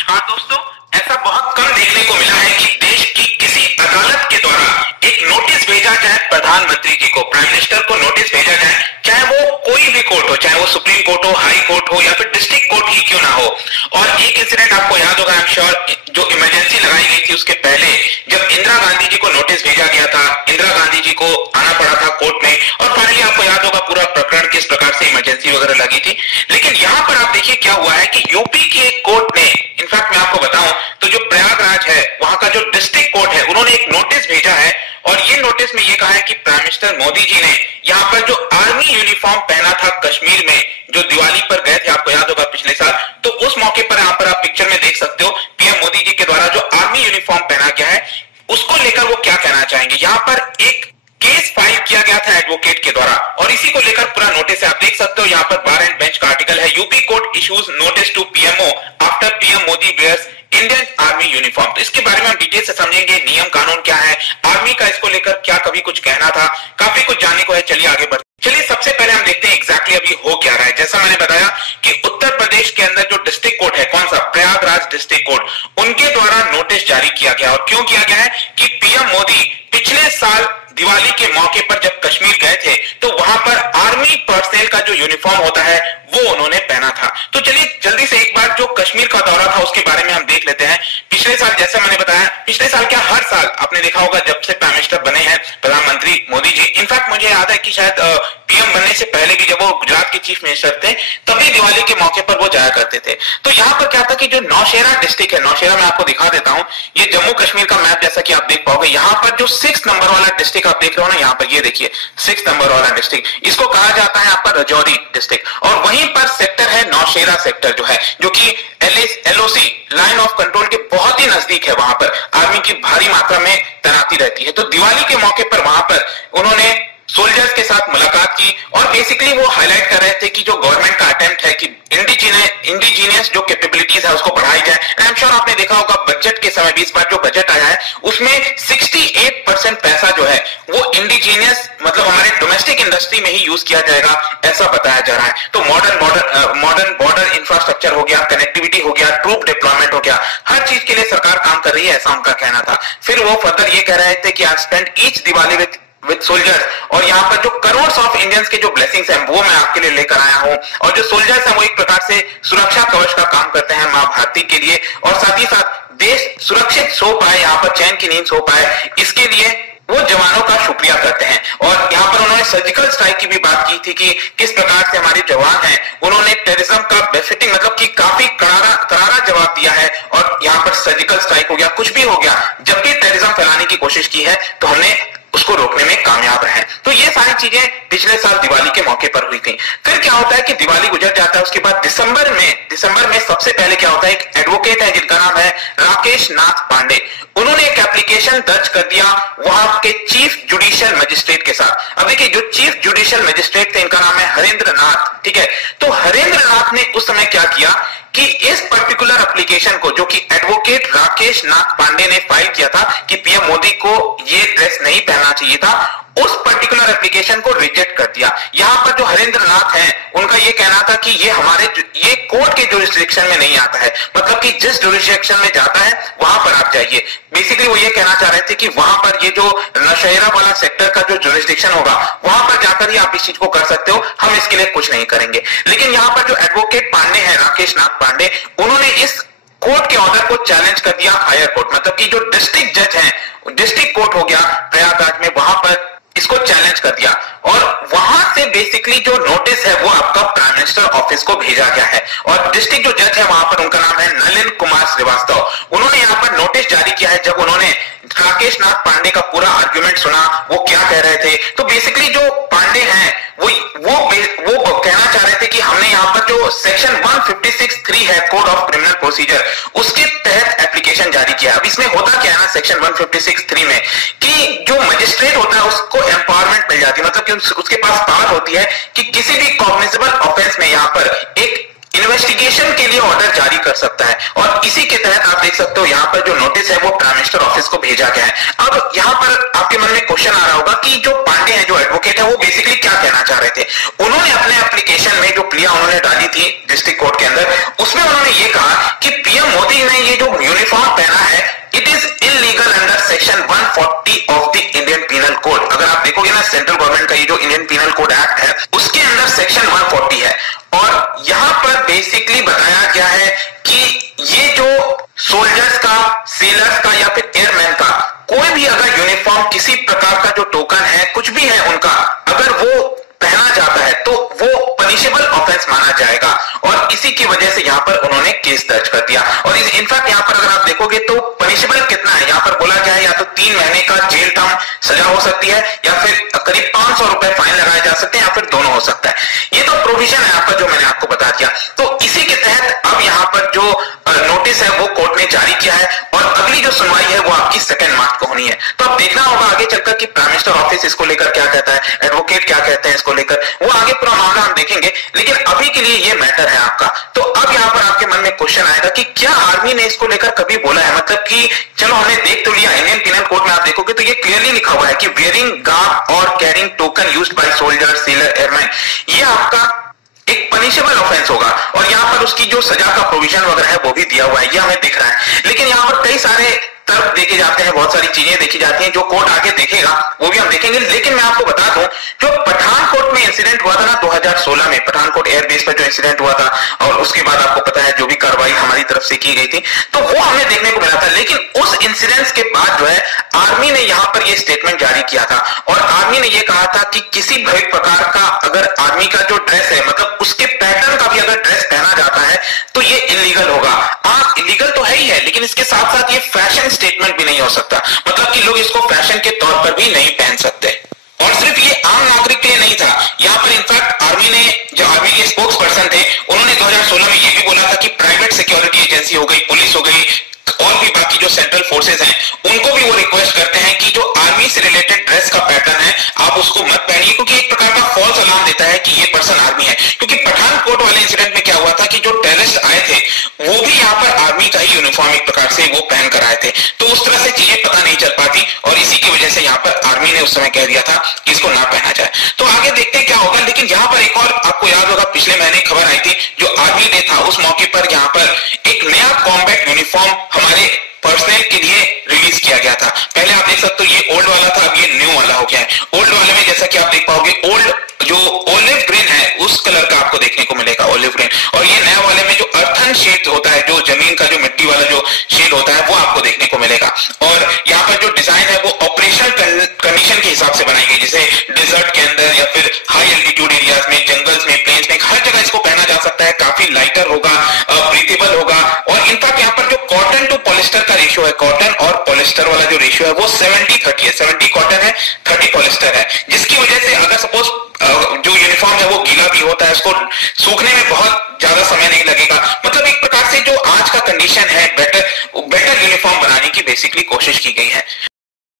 नमस्कार दोस्तों, ऐसा बहुत कम देखने को मिला है कि देश की किसी अदालत के द्वारा एक नोटिस भेजा जाए प्रधानमंत्री जी को, प्राइम मिनिस्टर को नोटिस भेजा जाए, चाहे वो कोई भी कोर्ट हो, चाहे वो सुप्रीम कोर्ट हो, हाई कोर्ट हो या फिर डिस्ट्रिक्ट कोर्ट ही क्यों ना हो। और एक इंसिडेंट आपको याद होगा, आई एम श्योर, जो इमरजेंसी लगाई गई थी उसके पहले जब इंदिरा गांधी जी को नोटिस भेजा गया था, इंदिरा गांधी जी को आना पड़ा था कोर्ट में, और फाइनली आपको याद होगा पूरा प्रकरण किस प्रकार से इमरजेंसी वगैरह लगी थी। लेकिन यहां पर आप देखिए क्या हुआ है कि यूपी की एक कोर्ट ने, इनफैक्ट मैं आपको बताऊं तो जो प्रयागराज है वहां का जो डिस्ट्रिक्ट कोर्ट है, उन्होंने एक नोटिस भेजा है और ये नोटिस में ये कहा है कि प्राइम मिनिस्टर मोदी जी ने यहाँ पर जो आर्मी यूनिफॉर्म पहना था कश्मीर में, जो दिवाली पर गए थे, आपको याद होगा पिछले साल, तो उस मौके पर यहाँ पर आप पिक्चर में देख सकते हो पीएम मोदी जी के द्वारा जो आर्मी यूनिफॉर्म पहना गया है उसको लेकर वो क्या कहना चाहेंगे। यहाँ पर एक केस फाइल किया गया था एडवोकेट के द्वारा और इसी को लेकर पूरा नोटिस है, आप देख सकते हो यहाँ पर बार एंड बेंच का आर्टिकल है, UP court issues notice to PMO after PM Modi wears Indian army uniform. तो इसके बारे में हम डिटेल से समझेंगे, नियम कानून क्या है, आर्मी का इसको लेकर क्या कभी कुछ कहना था, काफी कुछ जानने को है। चलिए आगे बढ़ते। चलिए सबसे पहले हम देखते हैं एग्जैक्टली अभी हो क्या रहा है। जैसा मैंने बताया कि उत्तर प्रदेश के अंदर जो डिस्ट्रिक्ट कोर्ट है, कौन सा, प्रयागराज डिस्ट्रिक्ट कोर्ट, उनके द्वारा नोटिस जारी किया गया। और क्यों किया गया है कि पीएम मोदी पिछले साल दिवाली के मौके पर जब कश्मीर गए थे तो वहां पर आर्मी पर्सनल का जो यूनिफॉर्म होता है वो उन्होंने पहना था। तो चलिए जल्दी से एक बार जो कश्मीर का दौरा था उसके बारे में हम देख लेते हैं। पिछले साल, जैसे मैंने बताया, पिछले साल क्या हर साल आपने देखा होगा जब से प्राइम मिनिस्टर बने हैं प्रधानमंत्री मोदी जी, इनफैक्ट मुझे याद है कि शायद पीएम बनने से पहले भी जब वो गुजरात के चीफ मिनिस्टर थे तभी दिवाली के मौके पर वो जाया करते थे। तो यहाँ पर क्या था कि जो नौशेरा डिस्ट्रिक्ट है, नौशेरा मैं आपको दिखा देता हूँ, ये जम्मू कश्मीर का मैप जैसा कि आप देख पाओगे, यहाँ पर जो 6 नंबर वाला डिस्ट्रिक्ट आप देख रहे हो ना, यहाँ पर ये देखिए 6 नंबर वाला डिस्ट्रिक्ट, इसको कहा जाता है आपका राजौरी डिस्ट्रिक्ट। और वहीं पर सेक्टर है नौशेरा सेक्टर जो है, जो कि एलओसी लाइन ऑफ कंट्रोल के बहुत ही नजदीक है, वहां पर आर्मी की भारी मात्रा में तैनाती रहती है। तो दिवाली के मौके पर वहां पर उन्होंने सोल्जर्स के साथ मुलाकात की और बेसिकली वो हाईलाइट कर रहे थे कि जो गवर्नमेंट का अटेम्प्ट है कि इंडिजीनियस जो कैपेबिलिटीज है उसको बढ़ाई जाए। आई एम श्योर आपने देखा होगा बजट के समय भी, इस बार जो बजट आया है उसमें 68% पैसा जो है वो इंडिजीनियस, मतलब हमारे डोमेस्टिक इंडस्ट्री में ही यूज किया जाएगा, ऐसा बताया जा रहा है। तो मॉडर्न बॉर्डर इंफ्रास्ट्रक्चर हो गया, कनेक्टिविटी हो गया, ट्रूप डिप्लॉयमेंट हो गया, हर चीज के लिए सरकार काम कर रही है, ऐसा उनका कहना था। फिर वो फर्दर ये कह रहे थे कि I spend each Diwali with soldiers, और यहाँ पर जो करोड़ ऑफ इंडियंस के जो ब्लेसिंग्स हैं वो मैं आपके लिए लेकर आया हूँ। और जो सोल्जर्स हैं वो एक प्रकार से सुरक्षा कवच का काम करते हैं मां भारती के लिए, और साथ ही साथ देश सुरक्षित सो पाए, यहाँ पर चैन की नींद सो पाए, इसके लिए वो जवानों का शुक्रिया करते हैं। और यहाँ पर उन्होंने सर्जिकल स्ट्राइक की भी बात की थी कि किस प्रकार से हमारे जवान हैं, उन्होंने टेररिज्म का बेफिटिंग, मतलब कि काफी करारा जवाब दिया है। और यहाँ पर सर्जिकल स्ट्राइक हो गया, कुछ भी हो गया, जब भी टेररिज्म फैलाने की कोशिश की है तो हमने उसको रोकने में कामयाब रहे। तो ये सारी चीजें पिछले साल दिवाली के मौके पर हुई थी। फिर क्या होता है कि दिवाली गुजर जाता है, उसके बाद दिसंबर में सबसे पहले क्या होता है, एक एडवोकेट है जिनका नाम है राकेश नाथ पांडे, उन्होंने एक एप्लीकेशन दर्ज कर दिया वहां के चीफ जुडिशियल मजिस्ट्रेट के साथ। अब देखिए जो चीफ जुडिशियल मजिस्ट्रेट थे इनका नाम है हरेंद्र नाथ, ठीक है। तो हरेंद्र नाथ ने उस समय क्या किया कि इस पर्टिकुलर एप्लीकेशन को, जो कि एडवोकेट राकेश नाथ पांडे ने फाइल किया था कि पीएम मोदी को ये ड्रेस नहीं पहनना चाहिए था, उस पर्टिकुलर एप्लीकेशन को रिजेक्ट कर दिया। यहां पर जो हरेंद्र नाथ हैं उनका ये कहना था कि ये कोर्ट के जुरिस्डिक्शन में नहीं आता है, मतलब कि जिस जुरिस्डिक्शन में जाता है वहां पर आप जाइए। बेसिकली वो ये कहना चाह रहे थे कि वहां पर ये जो नौशेरा वाला सेक्टर का जो जुरिस्डिक्शन होगा वहां पर जाकर ही आप इस चीज को कर सकते हो, हम इसके लिए कुछ नहीं करेंगे। लेकिन यहाँ पर जो एडवोकेट पांडे हैं, राकेश नाथ पांडे, उन्होंने इस कोर्ट के ऑर्डर को चैलेंज कर दिया हायर कोर्ट, मतलब कि जो डिस्ट्रिक्ट जज हैं, डिस्ट्रिक्ट कोर्ट हो गया प्रयागराज में, वहां पर इसको चैलेंज कर दिया। और वहां से बेसिकली जो नोटिस है वो आपका प्राइम मिनिस्टर ऑफिस को भेजा गया है। और डिस्ट्रिक्ट जो जज है वहां पर उनका नाम है नलिन कुमार श्रीवास्तव, उन्होंने यहाँ पर नोटिस जारी किया है। जब उन्होंने राकेश नाथ पांडे का पूरा आर्ग्यूमेंट सुना, वो क्या कह रहे थे, तो बेसिकली जो पांडे हैं वो कहना चाह रहे थे कि हमने यहाँ पर जो सेक्शन 156(3) है कोड ऑफ क्रिमिनल प्रोसीजर, उसके तहत एप्लीकेशन जारी किया। अब इसमें होता क्या है ना सेक्शन 156(3) में कि जो मजिस्ट्रेट होता है उसको एम्पावरमेंट मिल जाती है, मतलब कि उसके पास पावर होती है कि किसी भी कॉग्निजेबल ऑफेंस में यहाँ पर एक इन्वेस्टिगेशन के लिए ऑर्डर जारी कर सकता है। और इसी के तहत आप देख सकते हो यहाँ पर जो नोटिस है वो प्राइम मिनिस्टर ऑफिस को भेजा गया है। अब यहाँ पर आपके मन में क्वेश्चन आ रहा होगा कि जो पांडे हैं, जो एडवोकेट है, वो बेसिकली क्या कहना चाह रहे थे। उन्होंने अपने एप्लीकेशन में जो प्लिया उन्होंने डाली थी डिस्ट्रिक्ट कोर्ट के अंदर, उसमें उन्होंने ये कहा कि पीएम मोदी ने ये जो सोल्जर्स का, सेलर्स का या फिर एयरमैन का कोई भी अगर यूनिफॉर्म किसी प्रकार का जो टोकन है, कुछ भी है उनका, अगर वो पहना जाता है तो वो पनिशेबल ऑफेंस माना जाएगा। और इसी की वजह से यहाँ पर उन्होंने केस दर्ज कर दिया। और इनफैक्ट यहाँ पर अगर आप देखोगे तो पनिशेबल कितना है, यहाँ पर बोला गया है या तो 3 महीने का जेल टर्म सजा हो सकती है या फिर करीब 500 रुपए फाइन लगाए जा सकते हैं या फिर दोनों हो सकता है। ये तो प्रोविजन है आपका जो मैंने आपको बता दिया। तो इसी के तहत अब यहाँ पर जो नोटिस है वो कोर्ट ने जारी किया है और अगली जो सुनवाई है वो आपकी 2 मार्च को होनी है। तो अब देखना होगा आगे चलकर कि प्राइम मिनिस्टर ऑफिस इसको लेकर क्या कहता है, एडवोकेट क्या कहते हैं इसको लेकर, वो आगे पूरा मामला हम देखेंगे। लेकिन अभी के लिए ये मैटर है आपका। तो अब यहाँ पर आपके मन में क्वेश्चन आएगा कि क्या आर्मी ने इसको लेकर कभी बोला है, मतलब कि चलो हमने देख तो लिया, इंडियन पिनल कोड में आप देखोगे तो ये क्लियरली लिखा हुआ है कि वेयरिंग गार्ब और carrying token used by soldier, seller, airman, ये आपका एक पनिशेबल ऑफेंस होगा और यहाँ पर उसकी जो सजा का प्रोविजन वगैरह है वो भी दिया हुआ है, ये हमें दिख रहा है। लेकिन यहाँ पर कई सारे तर्क देखे जाते हैं, बहुत सारी चीजें देखी जाती हैं जो कोर्ट आगे देखेगा वो भी हम देखेंगे। लेकिन मैं आपको बता दूं, जो पठानकोट में इंसिडेंट हुआ था ना 2016 में, पठानकोट एयरबेस पर जो इंसिडेंट हुआ था और उसके बाद आपको पता है जो भी कार्रवाई हमारी तरफ से की गई थी, तो वो हमें देखने को मिला था। लेकिन उस इंसिडेंट के बाद जो है आर्मी ने यहाँ पर ये स्टेटमेंट जारी किया था और आर्मी ने ये कहा था कि किसी भी प्रकार का अगर आर्मी का जो ड्रेस है, मतलब उसके पैटर्न का भी अगर ड्रेस पहना जाता है तो ये इलीगल होगा। इलीगल तो है ही है, लेकिन इसके साथ साथ ये फैशन स्टेटमेंट भी नहीं हो सकता, मतलब कि लोग इसको फैशन के तौर पर भी नहीं पहन सकते। और सिर्फ ये आम नागरिक के लिए नहीं था, यहाँ पर इनफैक्ट आर्मी ने, जो आर्मी के स्पोक्स पर्सन थे, उन्होंने 2016 में ये भी बोला था कि प्राइवेट सिक्योरिटी एजेंसी हो गई, पुलिस हो गई और भी बाकी जो सेंट्रल फोर्सेस हैं, उनको भी वो रिक्वेस्ट करते हैं कि जो आर्मी से रिलेटेड ड्रेस का पैटर्न है आप उसको मत पहनिए, क्योंकि एक प्रकार का फॉल्स अलार्म देता है कि ये पर्सन आर्मी है। क्योंकि पठानकोट वाले इंसिडेंट में क्या हुआ था कि जो टेररिस्ट आए थे वो भी यहाँ पर आर्मी का ही यूनिफॉर्म एक प्रकार से वो पहन कर आए थे, तो उस तरह से चीजें पता नहीं चल पाती और इसी की वजह से यहाँ पर आर्मी ने उस समय कह दिया था कि इसको ना पहना जाए। तो आगे देखते हैं क्या होगा। लेकिन यहाँ पर एक और आपको याद होगा, पिछले महीने खबर आई थी, जो आर्मी डे था उस मौके पर यहाँ पर एक नया कॉम्बैट यूनिफॉर्म हमारे पर्सनल के लिए रिलीज किया गया था। पहले आप देख सकते हो ये ओल्ड वाला था, अब ये न्यू वाला हो गया है। ओल्ड वाले में जैसा कि आप देख पाओगे ओल्ड जो ओलिव ग्रीन है उस कलर का आपको देखने को मिलेगा, ओलिव ग्रीन। और ये नया वाले में जो अर्थन शेड होता है, जो जमीन का जो मिट्टी वाला जो शेड होता है वो आपको देखने को मिलेगा। और यहाँ पर जो डिजाइन है वो ऑपरेशनल कंडीशन के हिसाब से बनाई गई, जैसे डेजर्ट के अंदर या फिर हाई एल्टीट्यूड एरियाज में, जंगल्स में, प्लेन्स में, हर जगह इसको पहना जा सकता है। काफी लाइटर होगा, ब्रीथेबल होगा। और इनफैक्ट यहाँ पर जो कॉटन टू पॉलिस्टर का रेशियो है, कॉटन और पॉलिस्टर वाला जो रेशियो है वो 70-30 है, 70 कॉटन है, 30 पॉलिस्टर है, जिसकी वजह से अगर सपोज जो यूनिफॉर्म है वो गीला भी होता है, उसको सूखने में बहुत ज्यादा समय नहीं लगेगा। मतलब एक प्रकार से जो आज का कंडीशन है बेटर यूनिफॉर्म बनाने की बेसिकली कोशिश की गई है।